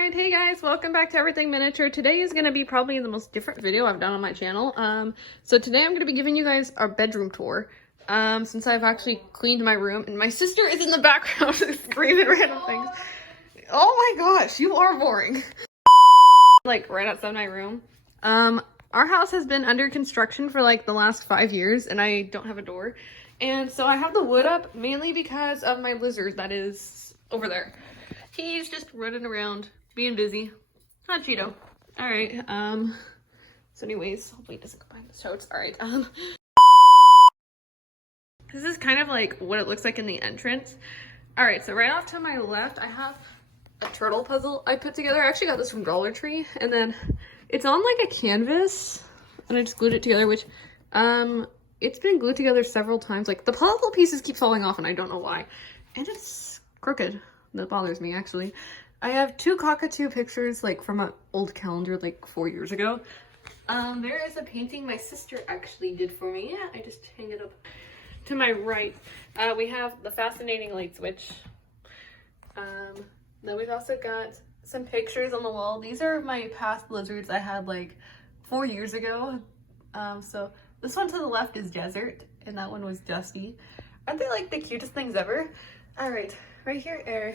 Alright, hey guys, welcome back to Everything Miniature. Today is going to be probably the most different video I've done on my channel. So today I'm going to be giving you guys our bedroom tour. Since I've actually cleaned my room, and my sister is in the background screaming random things. Oh my gosh, you are boring. Like right outside my room. Our house has been under construction for like the last 5 years, and I don't have a door. And so I have the wood up mainly because of my lizard that is over there. He's just running around, being busy. Not Cheeto. Alright, so anyways, hopefully it doesn't go behind the totes. Alright, this is kind of like what it looks like in the entrance. Alright, so right off to my left, I have a turtle puzzle I put together. I actually got this from Dollar Tree, and then it's on like a canvas, and I just glued it together, which, it's been glued together several times. Like, the puzzle pieces keep falling off, and I don't know why. And it's crooked. That bothers me, actually. I have two cockatoo pictures, like, from an old calendar, like, 4 years ago. There is a painting my sister actually did for me. Yeah, I just hang it up. To my right, we have the fascinating light switch. Then we've also got some pictures on the wall. These are my past lizards I had, like, 4 years ago. So this one to the left is Desert, and that one was Dusty. Aren't they, like, the cutest things ever? All right. Right here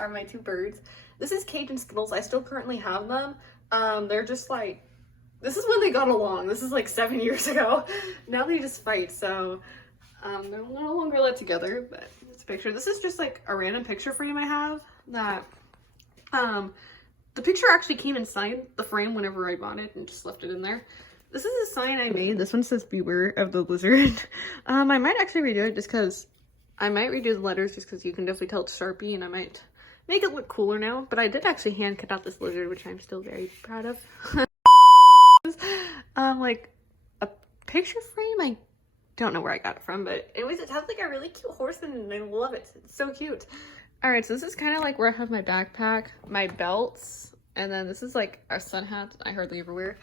are my two birds. This is Cage and Skittles. I still currently have them. They're just like, this is when they got along. This is like 7 years ago. Now they just fight, so they're no longer let together, but it's a picture. This is just like a random picture frame I have that, the picture actually came inside the frame whenever I bought it and just left it in there. This is a sign I made. This one says beware of the lizard. I might actually redo it just because I might redo the letters just because you can definitely tell it's Sharpie, and I might make it look cooler now. But I did actually hand cut out this lizard, which I'm still very proud of. Like a picture frame. I don't know where I got it from, but anyways, it has like a really cute horse and I love it. It's so cute. All right, so this is kind of like where I have my backpack, my belts, and then this is like a sun hat I hardly ever wear.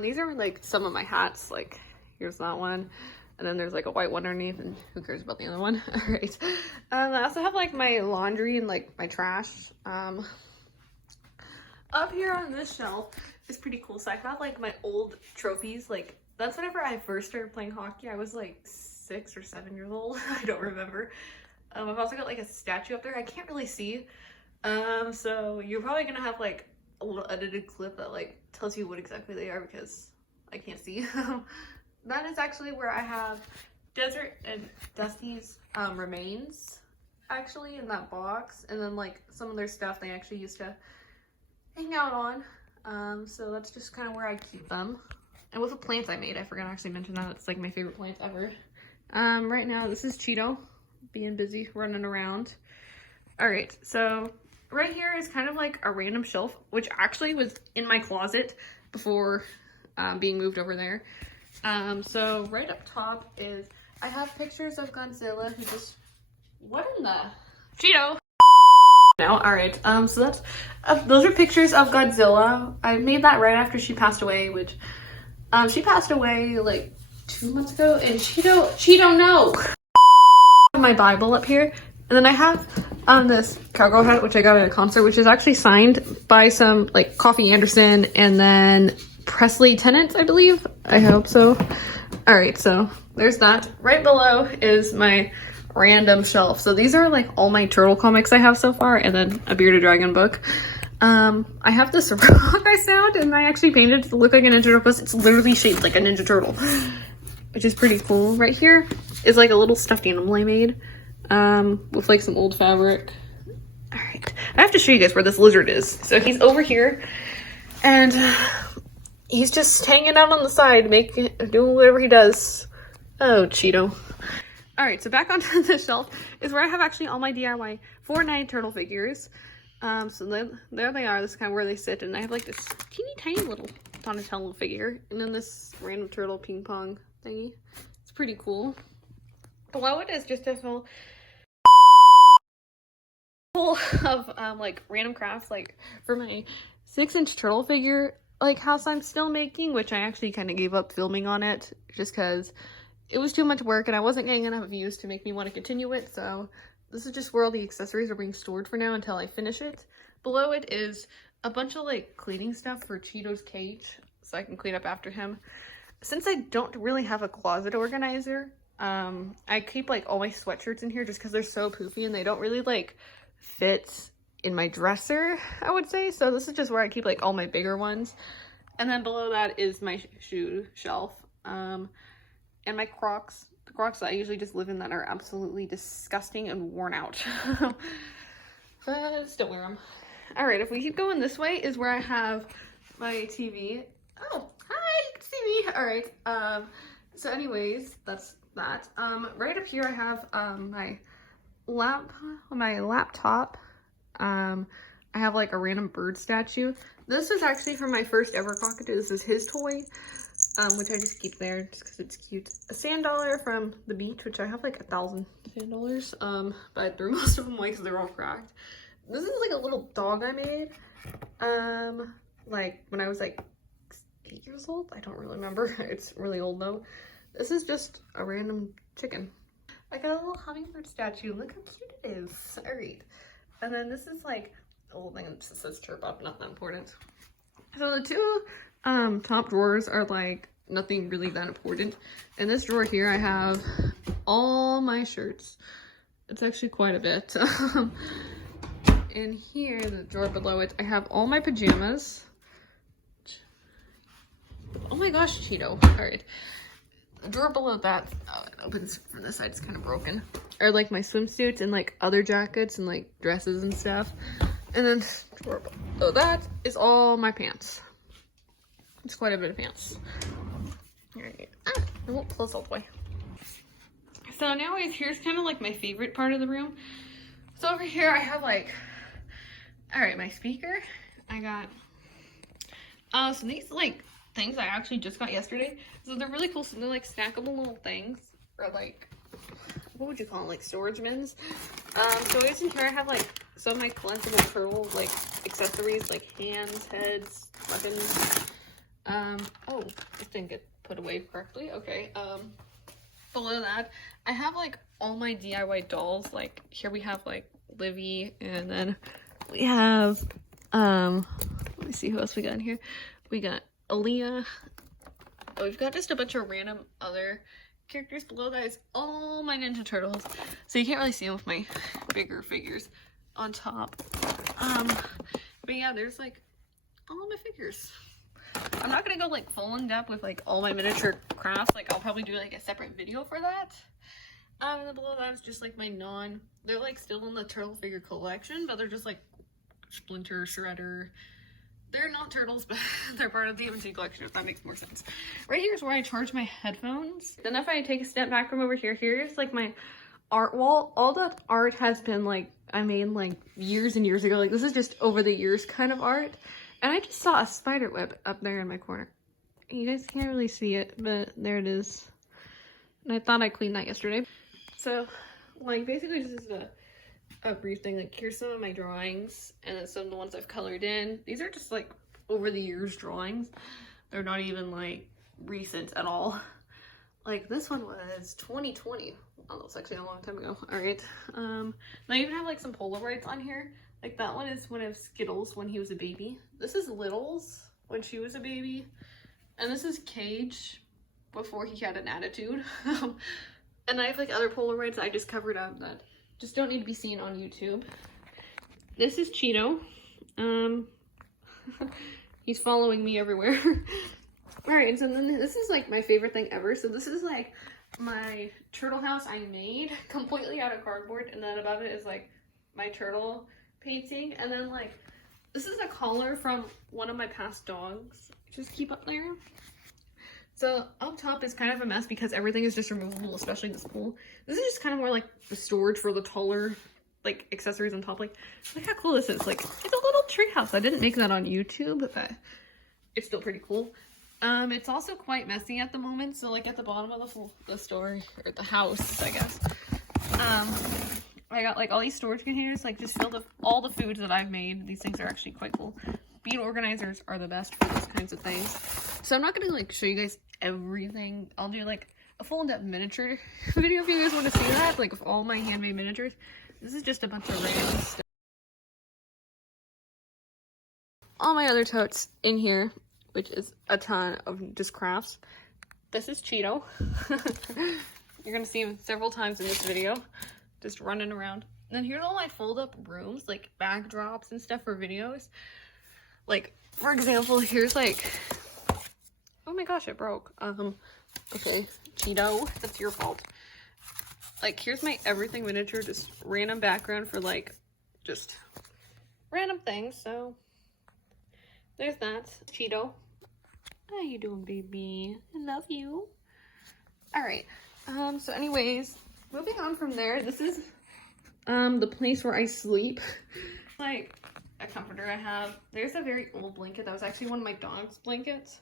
These are like some of my hats. Like here's that one. And then there's like a white one underneath, and who cares about the other one? All right. I also have like my laundry and like my trash. Up here on this shelf is pretty cool. So I have like my old trophies. Like that's whenever I first started playing hockey. I was like 6 or 7 years old. I don't remember. I've also got like a statue up there. I can't really see. So you're probably gonna have like a little edited clip that like tells you what exactly they are because I can't see. That is actually where I have Desert and Dusty's remains, actually, in that box. And then, like, some of their stuff they actually used to hang out on. So that's just kind of where I keep them. And with the plants I made, I forgot to actually mention that. It's, like, my favorite plants ever. Right now, this is Cheeto being busy running around. All right, so right here is kind of like a random shelf, which actually was in my closet before being moved over there. So right up top is, I have pictures of Godzilla who just, what in the, Cheeto! No, alright, so that's, those are pictures of Godzilla. I made that right after she passed away, which, she passed away like 2 months ago, and Cheeto, no! My Bible up here, and then I have, this cowgirl hat, which I got at a concert, which is actually signed by some, like, Coffee Anderson, and then Presley Tennant, I believe. I hope so. All right, so there's that. Right below is my random shelf. So these are like all my turtle comics I have so far, and then a Bearded Dragon book. I have this rock I found, and I actually painted it to look like a Ninja Turtle. It's literally shaped like a Ninja Turtle, which is pretty cool. Right here is like a little stuffed animal I made, with like some old fabric. All right, I have to show you guys where this lizard is. So he's over here, and he's just hanging out on the side, doing whatever he does. Oh, Cheeto. All right, so back onto the shelf is where I have actually all my DIY Fortnite turtle figures. So there they are. This is kind of where they sit. And I have like this teeny tiny little Donatello figure. And then this random turtle ping pong thingy. It's pretty cool. Below it is just a full of like random crafts. Like for my 6-inch turtle figure, like house I'm still making, which I actually kind of gave up filming on it just because it was too much work and I wasn't getting enough views to make me want to continue it. So This is just where all the accessories are being stored for now until I finish it. Below it is a bunch of like cleaning stuff for Cheeto's cage, so I can clean up after him. Since I don't really have a closet organizer, I keep like all my sweatshirts in here just because they're so poofy and they don't really like fit in my dresser, I would say. So this is just where I keep like all my bigger ones. And then below that is my shoe shelf, and my Crocs. The Crocs that I usually just live in that are absolutely disgusting and worn out. But I still wear them. All right, if we keep going this way is where I have my TV. Oh, hi, you can see me. All right, so anyways, that's that. Right up here I have my laptop. I have like a random bird statue. This is actually from my first ever cockatoo. This is his toy, which I just keep there just because it's cute. A sand dollar from the beach, which I have like 1,000 sand dollars, but I threw most of them away because they're all cracked. This is like a little dog I made, like when I was like 8 years old. I don't really remember. It's really old though. This is just a random chicken. I got a little hummingbird statue. Look how cute it is. All right. And then this is like a little thing that just says chirp up, not that important. So the two top drawers are like nothing really that important. In this drawer here, I have all my shirts. It's actually quite a bit. In here, the drawer below it, I have all my pajamas. Oh my gosh, Cheeto. All right. The drawer below that, oh, it opens from this side, it's kind of broken. Are like my swimsuits and like other jackets and like dresses and stuff. And then drawer below that is all my pants. It's quite a bit of pants. All right. I won't close all the way. So anyways, here's kind of like my favorite part of the room. So over here I have like, all right, my speaker. I got, so these like things I actually just got yesterday. So they're really cool. So they're like snackable little things, or like, what would you call them? Like storage bins. So in here I have like some of my collectible turtle like accessories, like hands, heads, weapons. Oh, this didn't get put away correctly. Okay. Below that, I have like all my DIY dolls. Like here we have like Livy, and then we have let me see who else we got in here. We got Aaliyah. Oh, we've got just a bunch of random other characters. Below that is all my Ninja Turtles. So you can't really see them with my bigger figures on top. But yeah, there's like all my figures. I'm not gonna go like full in depth with like all my miniature crafts. Like I'll probably do like a separate video for that. And then below that is just like my they're like still in the turtle figure collection, but they're just like Splinter, Shredder. They're not turtles, but they're part of the MT collection, if that makes more sense. Right here is where I charge my headphones. Then if I take a step back from over here, here's like my art wall. All that art has been like, I made like years and years ago. Like this is just over the years kind of art. And I just saw a spider web up there in my corner. You guys can't really see it, but there it is. And I thought I cleaned that yesterday. So like basically this is a brief thing. Like here's some of my drawings and then some of the ones I've colored in. These are just like over the years drawings. They're not even like recent at all. Like this one was 2020. Oh, that was actually a long time ago. All right. I even have like some Polaroids on here. Like that one is one of Skittles when he was a baby. This is Littles when she was a baby. And this is Cage before he had an attitude. And I have like other Polaroids I just covered up that just don't need to be seen on YouTube. This is Cheeto. He's following me everywhere. Alright, so then this is like my favorite thing ever. So this is like my turtle house I made completely out of cardboard, and then above it is like my turtle painting, and then like this is a collar from one of my past dogs. Just keep up there. So up top is kind of a mess because everything is just removable, especially this pool. This is just kind of more like the storage for the taller like accessories on top. Like look how cool this is. Like it's a little tree house. I didn't make that on YouTube, but it's still pretty cool. It's also quite messy at the moment. So like at the bottom of the store, or the house, I guess. I got like all these storage containers, like just filled with all the foods that I've made. These things are actually quite cool. Bead organizers are the best for those kinds of things. So I'm not gonna like show you guys everything. I'll do like a full in-depth miniature video if you guys want to see that, like of all my handmade miniatures. This is just a bunch of random stuff. All my other totes in here, which is a ton of just crafts. This is Cheeto. You're gonna see him several times in this video, just running around. And then here's all my fold-up rooms, like backdrops and stuff for videos. Like, for example, here's like, oh my gosh, it broke. Okay, Cheeto, that's your fault. Like, here's my everything miniature, just random background for like, just random things. So there's that. Cheeto. How you doing, baby? I love you. All right. So anyways, moving on from there, this is the place where I sleep. Like a comforter I have. There's a very old blanket that was actually one of my dog's blankets.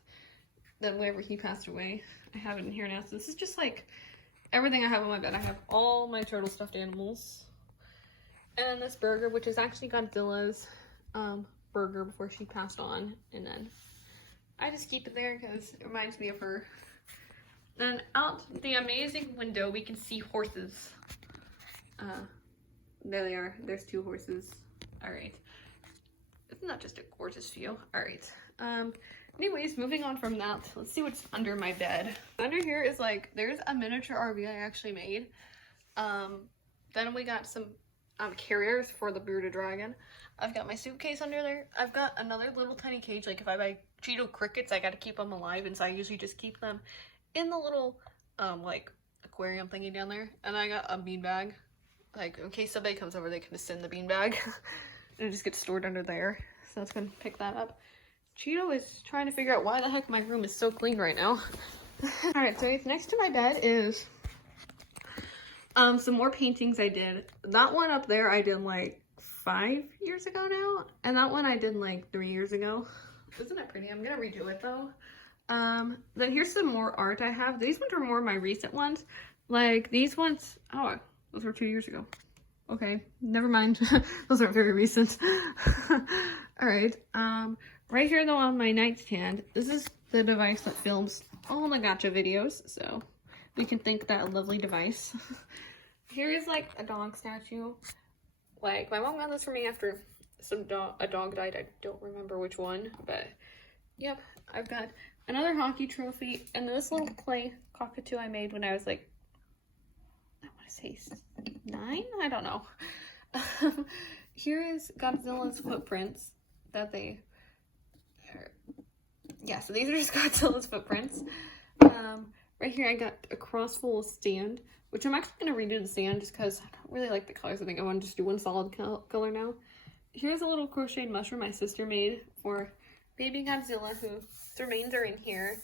Then whenever he passed away, I have it in here now. So this is just like everything I have on my bed. I have all my turtle stuffed animals. And this burger, which is actually Godzilla's burger before she passed on. And then I just keep it there because it reminds me of her. Then out the amazing window, we can see horses. There they are. There's 2 horses. All right. Isn't that just a gorgeous view? All right. Anyways, moving on from that, let's see what's under my bed. Under here is like, there's a miniature RV I actually made. Then we got some carriers for the bearded dragon. I've got my suitcase under there. I've got another little tiny cage. Like if I buy Cheeto crickets, I got to keep them alive, and so I usually just keep them in the little like aquarium thingy down there. And I got a beanbag, like in case somebody comes over, they can just send the beanbag and it just gets stored under there. So that's gonna pick that up. Cheeto is trying to figure out why the heck my room is so clean right now. All right, so next to my bed is some more paintings I did. That one up there I did like 5 years ago now, and that one I did like 3 years ago. Isn't it pretty? I'm gonna redo it though. Then here's some more art I have. These ones are more my recent ones. Like these ones, oh, those were 2 years ago. Okay, never mind. Those aren't very recent. All right, right here though on my nightstand, this is the device that films all my gacha videos, so we can thank that a lovely device. Here is like a dog statue. Like my mom got this for me after a dog died. I don't remember which one, but yep, I've got another hockey trophy and this little clay cockatoo I made when I was like, I want to say 9? I don't know. Here is Godzilla's footprints that they, yeah, so these are just Godzilla's footprints. Right here I got a crossfold stand, which I'm actually going to redo the stand just because I don't really like the colors. I think I want to just do one solid color now. Here's a little crocheted mushroom my sister made for baby Godzilla, whose remains are in here.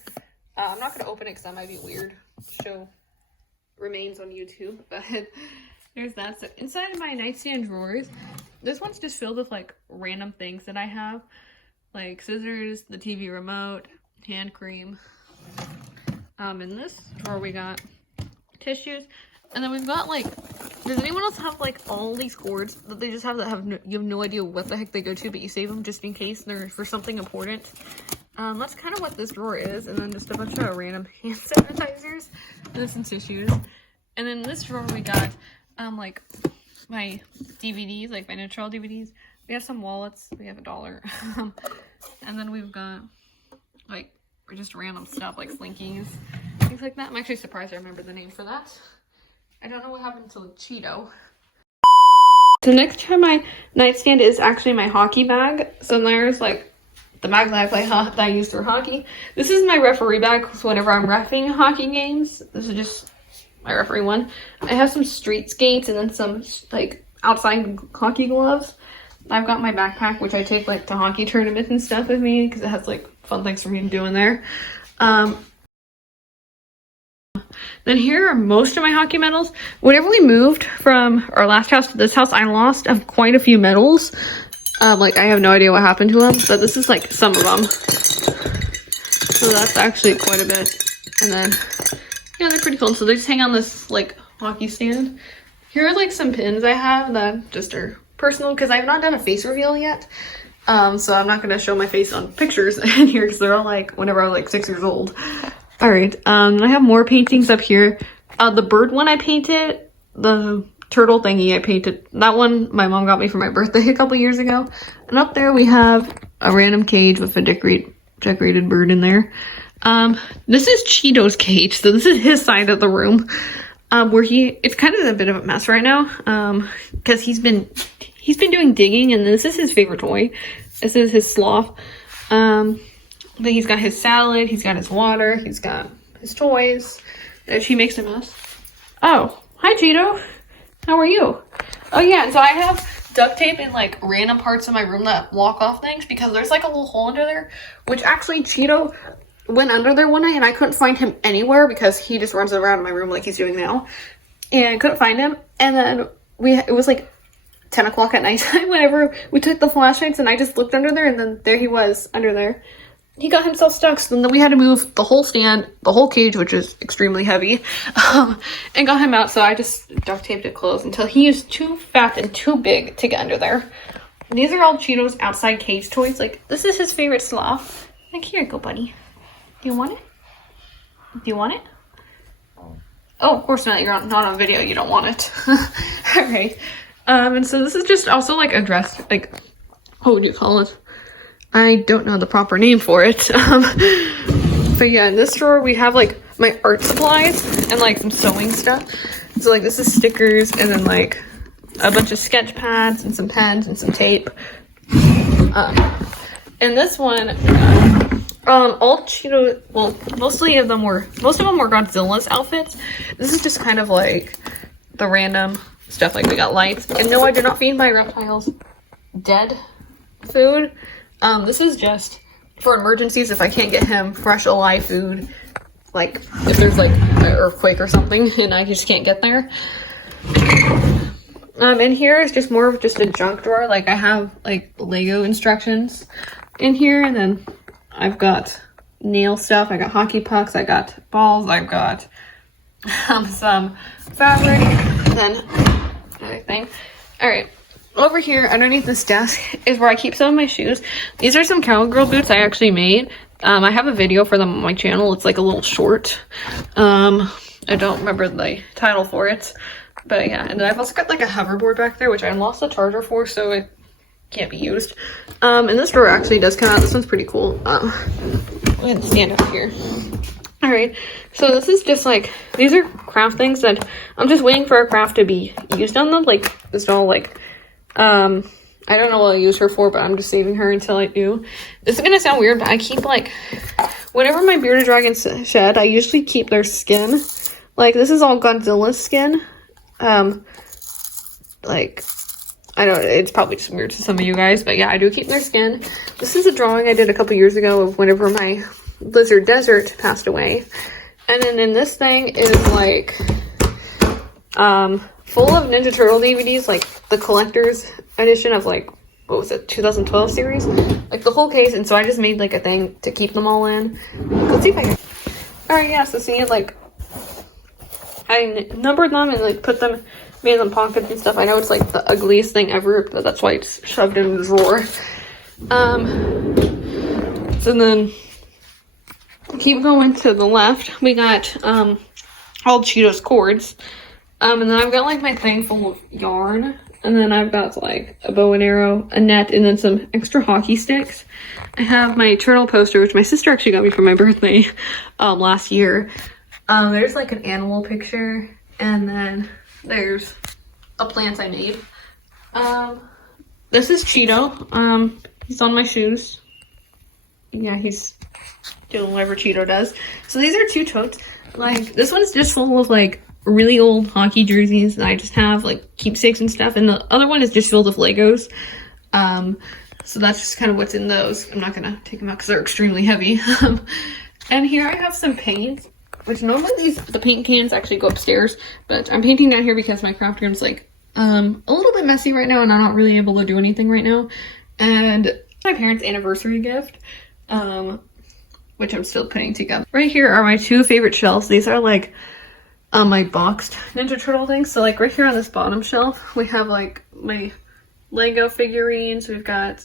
I'm not going to open it because that might be weird to show remains on YouTube, but there's that. So inside of my nightstand drawers, this one's just filled with like random things that I have, like scissors, the TV remote, hand cream. In this drawer we got tissues, and then we've got like, does anyone else have like all these cords that they just have that have you have no idea what the heck they go to, but you save them just in case they're for something important? That's kind of what this drawer is, and then just a bunch of random hand sanitizers and some tissues. And then in this drawer we got like my DVDs, like my Natural DVDs. We have some wallets. We have $1. And then we've got like just random stuff like Slinkies, things like that. I'm actually surprised I remember the name for that. I don't know what happened to Cheeto. So next to my nightstand is actually my hockey bag. So there's like the bag that I use for hockey. This is my referee bag, so whenever I'm reffing hockey games, this is just my referee one. I have some street skates and then some like outside hockey gloves. I've got my backpack, which I take like to hockey tournaments and stuff with me because it has like fun things for me to do in there. Then here are most of my hockey medals. Whenever we moved from our last house to this house, I lost quite a few medals. Like I have no idea what happened to them, but this is like some of them. So that's actually quite a bit. And then, yeah, they're pretty cool. So they just hang on this like hockey stand. Here are like some pins I have that just are personal because I've not done a face reveal yet. So I'm not gonna show my face on pictures in here because they're all like whenever I was like 6 years old. All right, I have more paintings up here. The bird one I painted, the turtle thingy I painted. That one my mom got me for my birthday a couple years ago. And up there we have a random cage with a decorated bird in there. This is Cheeto's cage, so this is his side of the room. Where it's kind of a bit of a mess right now. Because he's been doing digging, and this is his favorite toy. This is his sloth. Then he's got his salad, he's got his water, he's got his toys. She makes a mess. Oh, hi Cheeto. How are you? Oh yeah, and so I have duct tape in like random parts of my room that block off things because there's like a little hole under there, which actually Cheeto went under there one night and I couldn't find him anywhere because he just runs around in my room like he's doing now. And I couldn't find him. And then it was like 10 o'clock at night whenever we took the flashlights, and I just looked under there, and then there he was under there. He got himself stuck, so then we had to move the whole stand, the whole cage, which is extremely heavy, and got him out. So I just duct taped it closed until he is too fat and too big to get under there. These are all Cheeto's outside cage toys. Like, this is his favorite sloth. Like, here you go, buddy. Do you want it? Do you want it? Oh, of course not. You're not on video. You don't want it. All right. And so this is just also like a dress, like, what would you call it? I don't know the proper name for it. But yeah, in this drawer we have like my art supplies and like some sewing stuff. So like this is stickers, and then like a bunch of sketch pads and some pens and some tape. And this one, all Cheeto, well, most of them were Godzilla's outfits. This is just kind of like the random stuff, like we got lights. And no, I do not feed my reptiles dead food. This is just for emergencies if I can't get him fresh alive food, like if there's like an earthquake or something and I just can't get there. And here is just more of just a junk drawer. Like I have like Lego instructions in here, and then I've got nail stuff, I got hockey pucks, I got balls, I've got some fabric, and then another thing. All right. Over here, underneath this desk, is where I keep some of my shoes. These are some cowgirl boots I actually made. I have a video for them on my channel. It's like a little short. I don't remember the title for it. But yeah, and then I've also got like a hoverboard back there, which I lost the charger for, so it can't be used. And this drawer actually does come out. This one's pretty cool. I'm gonna stand up here. Alright, so this is just like, these are craft things that I'm just waiting for a craft to be used on them. Like this doll, like, I don't know what I'll use her for, but I'm just saving her until I do. This is gonna sound weird, but I keep like, whenever my bearded dragons shed, I usually keep their skin. Like this is all Godzilla's skin. Like, I know it's probably just weird to some of you guys, but yeah, I do keep their skin. This is a drawing I did a couple years ago of whenever my Blizzard Desert passed away. And then in this thing is like, full of Ninja Turtle DVDs, like the collector's edition of like, what was it, 2012 series? Like the whole case, and so I just made like a thing to keep them all in. Let's see if I can. Alright, yeah, so see, like, I numbered them and like put them, made them pockets and stuff. I know it's like the ugliest thing ever, but that's why it's shoved in the drawer. So then, keep going to the left, we got, all Cheeto's cords. And then I've got like my thing full of yarn, and then I've got like a bow and arrow, a net, and then some extra hockey sticks. I have my turtle poster, which my sister actually got me for my birthday last year. There's like an animal picture, and then there's a plant I made. This is Cheeto. He's on my shoes. Yeah, he's doing whatever Cheeto does. So these are two totes. Like this one's just full of like really old hockey jerseys, and I just have like keepsakes and stuff, and the other one is just filled with Legos. So that's just kind of what's in those. I'm not gonna take them out because they're extremely heavy. And here I have some paint, which normally the paint cans actually go upstairs, but I'm painting down here because my craft room's like a little bit messy right now, and I'm not really able to do anything right now. And my parents' anniversary gift, which I'm still putting together. Right here are my two favorite shelves. These are like my boxed Ninja Turtle things. So like right here on this bottom shelf, we have like my Lego figurines. We've got,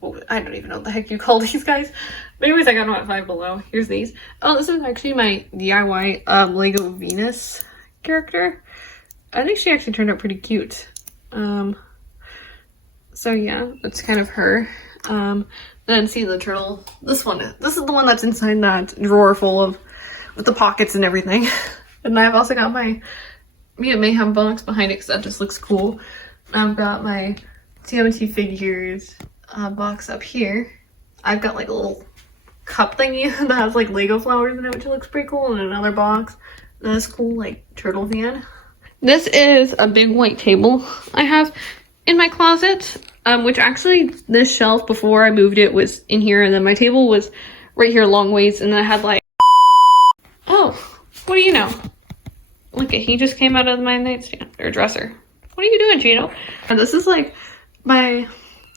well, I don't even know what the heck you call these guys. But anyways, I got them at Five Below. Here's these. Oh, this is actually my DIY Lego Venus character. I think she actually turned out pretty cute. So yeah, that's kind of her. Then see the turtle. This is the one that's inside that drawer full of, with the pockets and everything. And I've also got my Mia Mayhem box behind it because that just looks cool. I've got my TMNT figures box up here. I've got like a little cup thingy that has like Lego flowers in it, which looks pretty cool, and another box. This cool like turtle fan. This is a big white table I have in my closet, which actually this shelf before I moved it was in here, and then my table was right here long ways, and then I had like, oh, what do you know? Look at, he just came out of my nightstand or dresser. What are you doing, Gino? And this is like my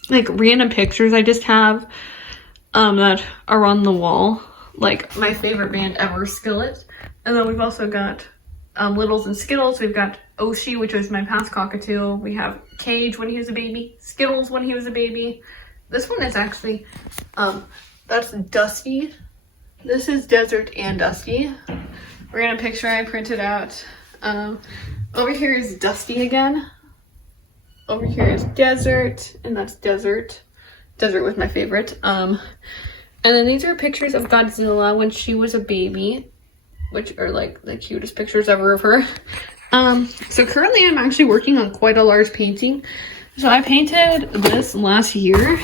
like random pictures I just have that are on the wall, like my favorite band ever, Skillet. And then we've also got Littles and Skittles. We've got Oshi, which was my past cockatiel. We have Cage when he was a baby, Skittles when he was a baby. This one is actually that's Dusty. This is Desert and Dusty. Random picture I printed out. Over here is Dusty again. Over here is Desert, and that's Desert. Desert was my favorite. And then these are pictures of Godzilla when she was a baby, which are like the cutest pictures ever of her. So currently I'm actually working on quite a large painting. So I painted this last year,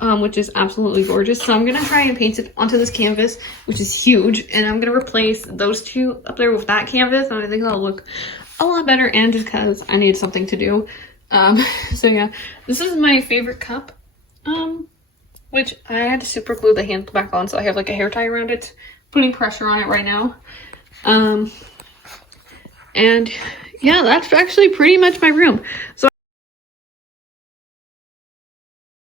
which is absolutely gorgeous. So I'm gonna try and paint it onto this canvas, which is huge, and I'm gonna replace those two up there with that canvas, and I think that'll look a lot better, and just because I need something to do. So yeah, this is my favorite cup, which I had to super glue the handle back on, so I have like a hair tie around it, putting pressure on it right now. And yeah, that's actually pretty much my room. So